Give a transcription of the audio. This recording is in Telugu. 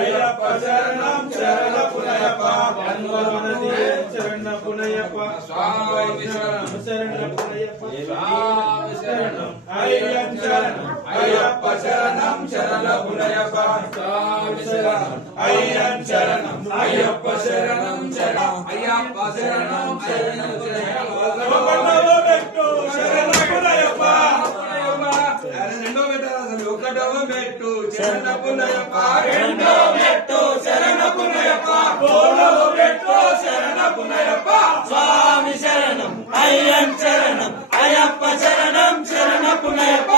అయ్యప్ప శరణం శరణ పునయప్ప శరణ పునయప్ప స్వామి శరణ పునయప్ప స్వామి శరణం అయ్యప్ప శరణం అయ్యప్ప శరణం శరణ పునయప్ప స్వామి శరణం అయ్యప్ప శరణం అయ్యప్ప శరణం శరణం అయ్యప్ప శరణం శరణ పునయప్ప రెండో పెట్టాలి ఒకటవ పెట్టు శరణ పునయప్ప రెండో పెట్టు శరణ పునయప్ప మూడవ పెట్టు శరణ పునయప్ప స్వామి శరణం అయ్యప్ప శరణం అయ్యప్ప శరణం శరణ పునయప్ప